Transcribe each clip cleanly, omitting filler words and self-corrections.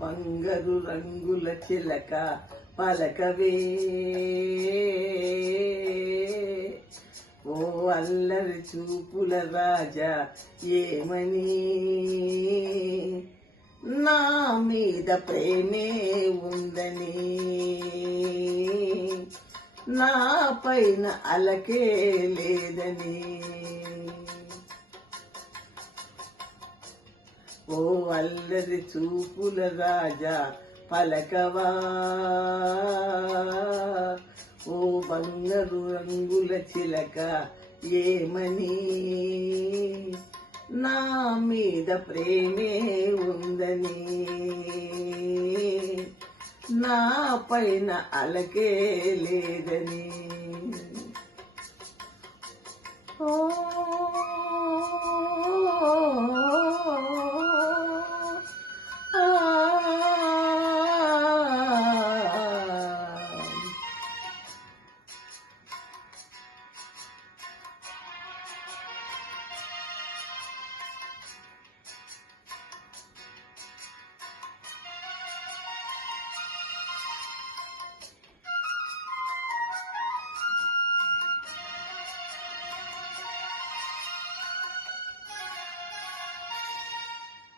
బంగారు రంగుల చిలక పలకవే, ఓ అల్లరి చూపుల రాజా ఏమని, నా మీద ప్రేమే ఉందని, నా పైన అలకే లేదని, ఓ అల్లరి చూపుల రాజా పలకవా, ఓ బంగారు రంగుల చిలక ఏమని, నా మీద ప్రేమే ఉందని, నా పైన అలకే లేదని. ఓ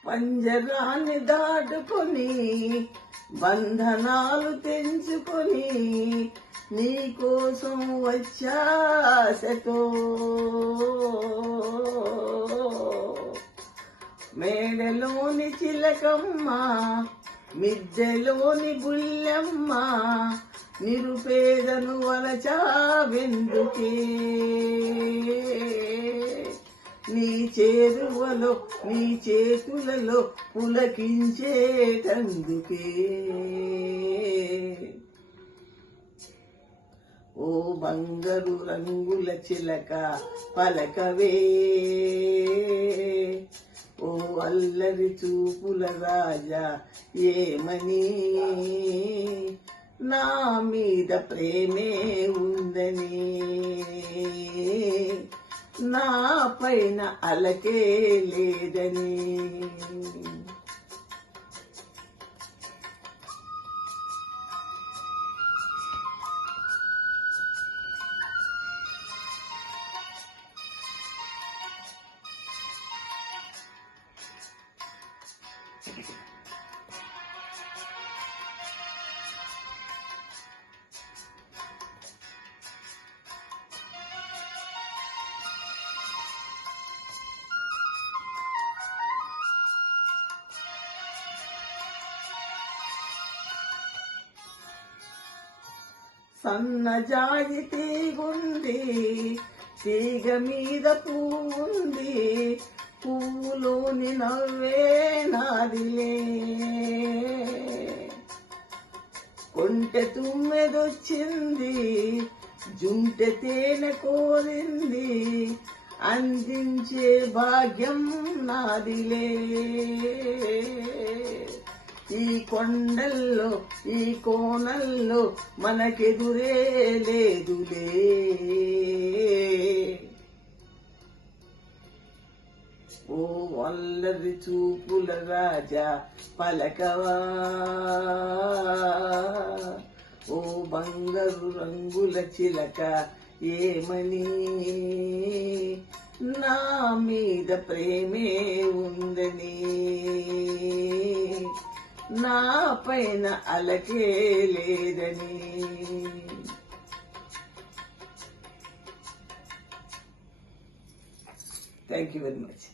పంజరాన్ని దాటుకొని బంధనాలు తెంచుకొని నీకోసం వచ్చాసతో, మేడలోని చిలకమ్మ మిద్దెలోని బుల్లెమ్మ, నిరుపేదను వలచావెందుకే, నీ చేరువలో నీ చేతులలో పులకించేటందుకే, ఓ బంగారు రంగుల చిలక పలకవే, ఓ అల్లరి చూపుల రాజా ఏమని, నా మీద ప్రేమే ఉందని, నా పైన అలకే లేదని. సన్నజాజి తీగుంది, తీగ మీద పువ్వుంది, పువ్వులోని నవ్వే నాదిలే, కొంటె తుమ్మెదొచ్చింది, జుంటె తేనె కోరింది, అందించే భాగ్యం నాదిలే, ఈ కొండల్లో ఈ కోనల్లో మనకెదురే లేదులే, ఓ అల్లరి చూపుల రాజా పలకవా, ఓ బంగారు రంగుల చిలక ఏమని, నా మీద ప్రేమే ఉందని, నా పైన అలకే లేదని. Thank you very much.